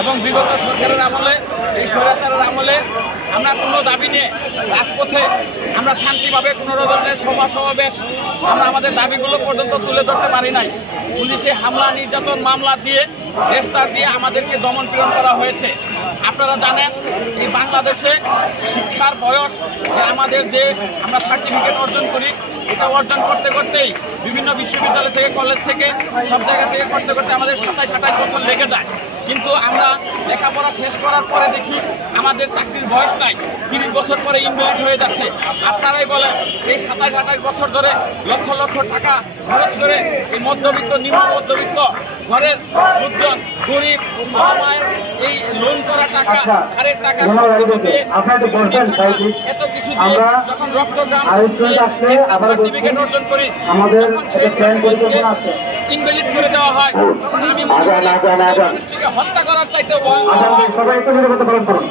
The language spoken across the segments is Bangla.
এবং বিগত সরকারের আমলে এই স্বৈরাচারের আমলে আমরা কোনো দাবি নিয়ে রাজপথে আমরা শান্তিভাবে কোনো ধরনের সমাবেশ আমরা আমাদের দাবিগুলো পর্যন্ত তুলে ধরতে পারি নাই। পুলিশে হামলা নির্যাতন মামলা দিয়ে গ্রেফতার দিয়ে আমাদেরকে দমন পীড়ন করা হয়েছে। আপনারা জানেন এই বাংলাদেশে শিক্ষার বয়স যে আমাদের যে আমরা সার্টিফিকেট অর্জন করি এটা অর্জন করতে করতেই বিভিন্ন বিশ্ববিদ্যালয় থেকে কলেজ থেকে সব জায়গা থেকে করতে করতে আমাদের 27-28 বছর লেগে যায়। কিন্তু আমরা লেখাপড়া শেষ করার পরে দেখি আমাদের চাকরির বয়স নাই, 30 বছর পরে ইনভ্যালিড হয়ে যাচ্ছে। আপনারাই বলেন এই 27-28 বছর ধরে লক্ষ লক্ষ টাকা খরচ করে এই মধ্যবিত্ত নিম্ন মধ্যবিত্ত ঘরের লোকজন গরিব মায়ের এই লোন করা টাকা ধারের টাকা সব কিছু দিয়ে এত কিছু দিয়ে যখন রক্তদান সার্টিফিকেট অর্জন করি তখন সেই সার্টিফিকেটকে ইনভ্যালিড করে দেওয়া হয়, তখন আমি মানুষটিকে হত্যা করার চাইতেও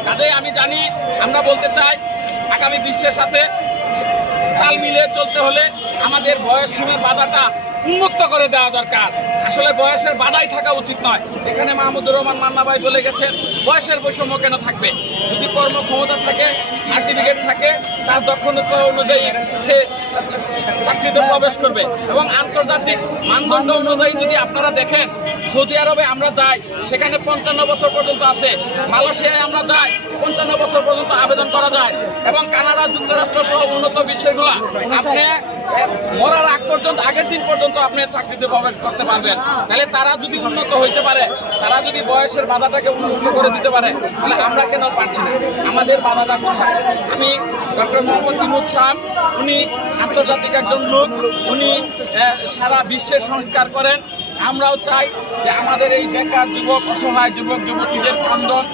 কাজেই আমি জানি আমরা বলতে চাই আগামী বিশ্বের সাথে তাল মিলিয়ে চলতে হলে আমাদের বয়স সীমার বাধাটা উন্মুক্ত করে দেওয়া দরকার। আসলে বয়সের বাধাই থাকা উচিত নয়। এখানে মাহমুদুর রহমান মান্না ভাই বলে গেছেন বয়সের বৈষম্য কেন থাকবে? যদি কর্মক্ষমতা থাকে, সার্টিফিকেট থাকে, তার দক্ষতা অনুযায়ী সে চাকরিতে প্রবেশ করবে। এবং আন্তর্জাতিক মানদণ্ড অনুযায়ী যদি আপনারা দেখেন সৌদি আরবে আমরা যাই সেখানে 55 বছর পর্যন্ত আছে, মালয়েশিয়ায় আমরা যাই 55 বছর পর্যন্ত আবেদন করা যায়, এবং কানাডা যুক্তরাষ্ট্র সহ উন্নত বিশ্বেরগুলা আপনি মরার আগ পর্যন্ত আগের দিন পর্যন্ত আপনি চাকরিতে প্রবেশ করতে পারবেন। তাহলে তারা যদি উন্নত হইতে পারে, তারা যদি বয়সের বাধাটাকে উন্নত করে দিতে পারে, তাহলে আমরা কেন পারছি না? আমাদের বাধাটা কোথায়? আমি ডক্টর মোহাম্মদ ইউনূস সাহেব, উনি আন্তর্জাতিক একজন লোক, উনি সারা বিশ্বের সংস্কার করেন। আমরাও চাই যে আমাদের এই বেকার যুবক অসহায় যুবক যুবতীদের কান্দন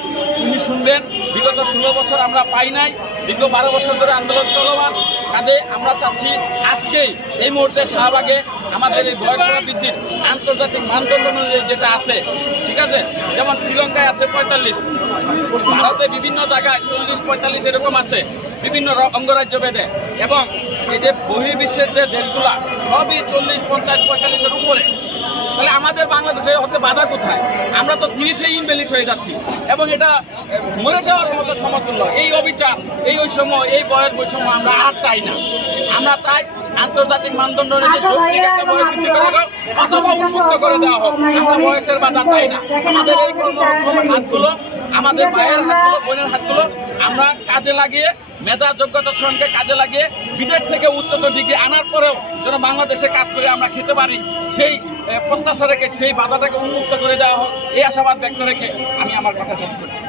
উনি শুনবেন। বিগত 16 বছর আমরা পাই নাই, দীর্ঘ 12 বছর ধরে আন্দোলন চলমান। কাজে আমরা চাচ্ছি আজকেই এই মুহূর্তে শাহবাগে আমাদের এই বয়সসীমা বৃদ্ধির আন্তর্জাতিক মানদণ্ড অনুযায়ী যেটা আছে, ঠিক আছে, যেমন শ্রীলঙ্কায় আছে 45, ভারতে বিভিন্ন জায়গায় 40-45 এরকম আছে বিভিন্ন অঙ্গরাজ্য ভেদে, এবং এই যে বহির্বিশ্বের যে দেশগুলা সবই 40-50-45-এর উপরে। তাহলে আমাদের বাংলাদেশে হতে বাধা কোথায়? আমরা তো 30-এ ইনভ্যালিড হয়ে যাচ্ছি, এবং এটা মরে যাওয়ার মতো সমতুল্য। এই অবিচার, এই বৈষম্য, এই বয়স বৈষম্য আমরা আর চাই না। আমরা চাই আন্তর্জাতিক মানদণ্ড অনুযায়ী যৌক্তিক একটা বয়স বৃদ্ধি করা হোক অথবা উন্মুক্ত করে দেওয়া হোক। আমরা বয়সের বাধা চাই না। আমাদের এই কর্মক্ষম হাতগুলো, আমাদের ভাইয়ের হাতগুলো, বোনের হাতগুলো আমরা কাজে লাগিয়ে, মেধা যোগ্যতার সঙ্গে কাজে লাগিয়ে বিদেশ থেকে উচ্চতর ডিগ্রি আনার পরেও যেন বাংলাদেশে কাজ করে আমরা খেতে পারি, সেই প্রত্যাশা রেখে সেই বাধাটাকে উন্মুক্ত করে দেওয়া হোক, এই আশাবাদ ব্যক্ত রেখে আমি আমার কথা শেষ করছি।